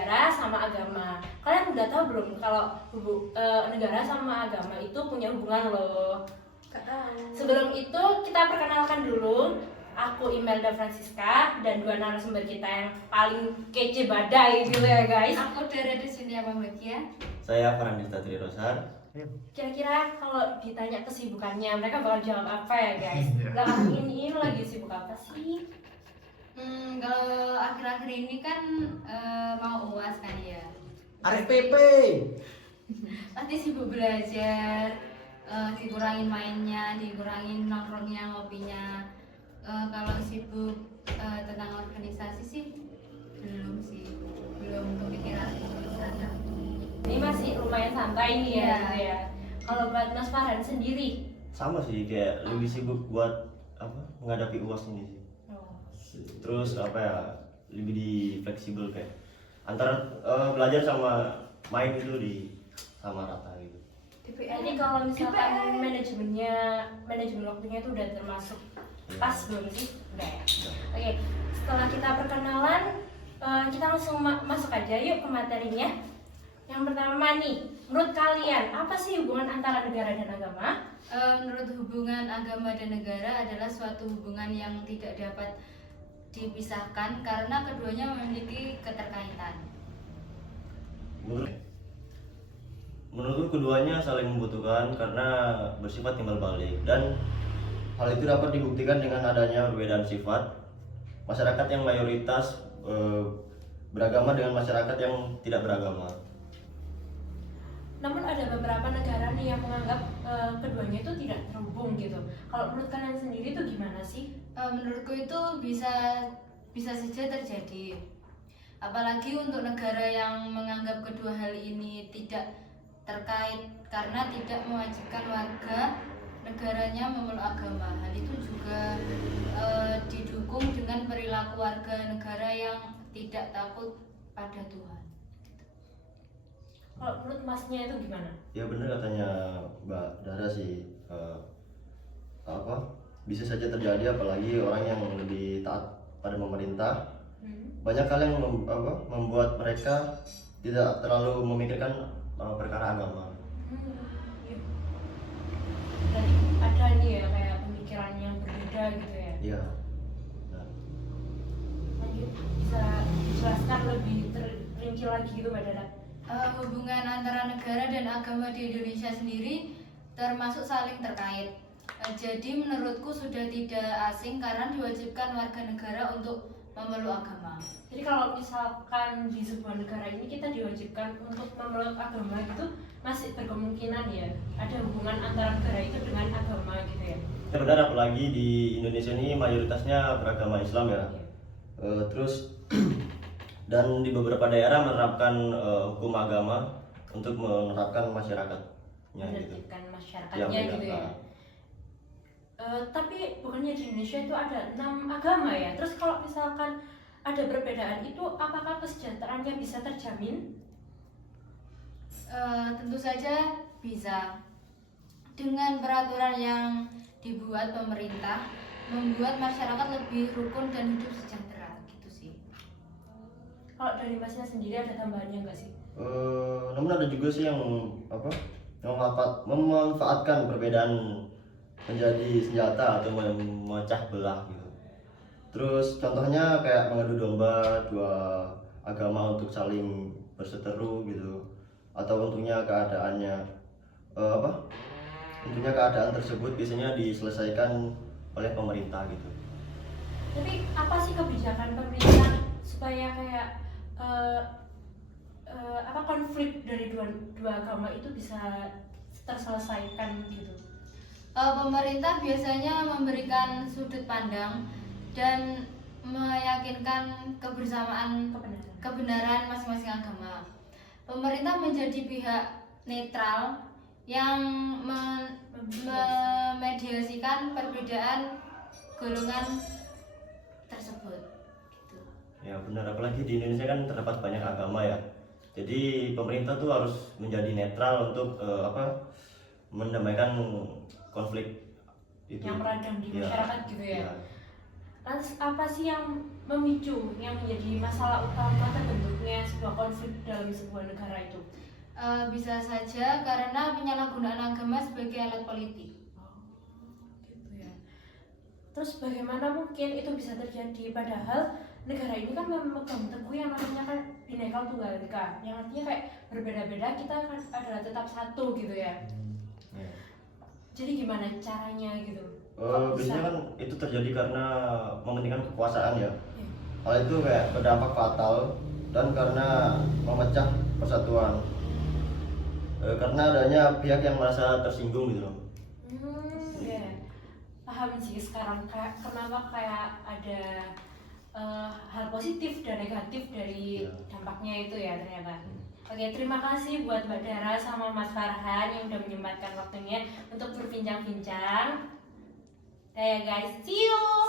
negara sama agama. Kalian udah tahu belum kalau negara sama agama itu punya hubungan loh? Sebelum itu kita perkenalkan dulu. Aku Imelda Francisca dan dua narasumber kita yang paling kece badai gitu ya guys. Aku dari sini apa Bagia. Saya Farandita Trirosar. Kira-kira kalau ditanya kesibukannya mereka bakal jawab apa ya guys? Belakangan ini lagi sibuk apa sih? Kalau akhir-akhir ini kan mau UAS kan ya. RPP. Pasti sibuk belajar, dikurangin mainnya, dikurangin nongkrongnya, ngopinya. Kalau sibuk tentang organisasi sih belum kepikiran ke sana. Ini masih lumayan santai nih ya. Iya. Gitu ya. Kalau buat Mas Farhan sendiri, Sama sih, kayak lebih sibuk buat menghadapi UAS ini sih. Terus lebih di fleksibel kayak antara belajar sama main itu sama rata gitu. Jadi kalau misalkan manajemen waktunya itu udah termasuk pas belum sih? Udah ya. Oke, setelah kita perkenalan, kita langsung masuk aja yuk ke materinya. Yang pertama nih, menurut kalian apa sih hubungan antara negara dan agama? Menurut hubungan agama dan negara adalah suatu hubungan yang tidak dapat dipisahkan karena keduanya memiliki keterkaitan. Menurutku keduanya saling membutuhkan karena bersifat timbal balik, dan hal itu dapat dibuktikan dengan adanya perbedaan sifat masyarakat yang mayoritas beragama dengan masyarakat yang tidak beragama. Namun ada beberapa negara nih yang menganggap keduanya itu tidak terhubung gitu. Kalau menurut kalian sendiri itu gimana sih? Menurutku itu bisa saja terjadi. Apalagi untuk negara yang menganggap kedua hal ini tidak terkait karena tidak mewajibkan warga negaranya memeluk agama. Hal itu juga didukung dengan perilaku warga negara yang tidak takut pada Tuhan. Kalau menurut masnya itu gimana? Ya benar katanya Mbak Dara sih, bisa saja terjadi, apalagi orang yang lebih taat pada pemerintah. Banyak hal yang membuat mereka tidak terlalu memikirkan perkara agama. Jadi ada nih ya kayak pemikiran yang berbeda gitu ya. Iya. Nah, Lanjut, bisa dijelaskan lebih terperinci lagi gitu Mbak Dara? Hubungan antara negara dan agama di Indonesia sendiri termasuk saling terkait. Jadi menurutku sudah tidak asing karena diwajibkan warga negara untuk memeluk agama. Jadi kalau misalkan di sebuah negara ini kita diwajibkan untuk memeluk agama gitu, masih berkemungkinan ya ada hubungan antara negara itu dengan agama gitu ya. ya benar, apalagi di Indonesia ini mayoritasnya beragama Islam ya. Terus dan di beberapa daerah menerapkan hukum agama untuk menerapkan masyarakatnya gitu. Menertibkan masyarakatnya gitu ya. Tapi bukannya di Indonesia itu ada 6 agama ya? Terus kalau misalkan ada perbedaan itu, apakah kesejahteraannya bisa terjamin? Tentu saja bisa. Dengan peraturan yang dibuat pemerintah, membuat masyarakat lebih rukun dan hidup sejahtera gitu sih. Kalau dari masnya sendiri ada tambahannya nggak sih? Namun ada juga sih yang memanfaatkan perbedaan menjadi senjata atau memecah belah gitu. Terus contohnya kayak mengadu domba dua agama untuk saling berseteru gitu, atau untungnya keadaan tersebut biasanya diselesaikan oleh pemerintah gitu. Tapi apa sih kebijakan pemerintah supaya kayak konflik dari dua agama itu bisa terselesaikan gitu? Pemerintah biasanya memberikan sudut pandang dan meyakinkan kebenaran masing-masing agama. Pemerintah menjadi pihak netral yang memediasikan perbedaan golongan tersebut. Gitu. Ya benar, apalagi di Indonesia kan terdapat banyak agama ya. Jadi pemerintah tuh harus menjadi netral untuk mendamaikan konflik itu Yang meradang di masyarakat gitu ya. Lantas apa sih yang memicu yang menjadi masalah utama terbentuknya sebuah konflik dalam sebuah negara itu? Bisa saja karena penyalahgunaan agama sebagai alat politik. Gitu ya. Terus bagaimana mungkin itu bisa terjadi padahal negara ini kan memegang teguh yang namanya kan Bhinneka Tunggal Ika, yang artinya kayak berbeda-beda kita kan adalah tetap satu gitu ya. Ya. Jadi gimana caranya gitu? Kok bisa? Biasanya kan itu terjadi karena mementingkan kekuasaan ya. Iya. Hal itu kayak berdampak fatal dan karena memecah persatuan. Karena adanya pihak yang merasa tersinggung gitu loh. Ya. Paham sih sekarang kayak kenapa kayak ada hal positif dan negatif dari Ya. dampaknya itu ya ternyata. Oke, terima kasih buat Mbak Dara sama Mas Farhan yang udah menyempatkan waktunya untuk berbincang-bincang. Ya guys, see you.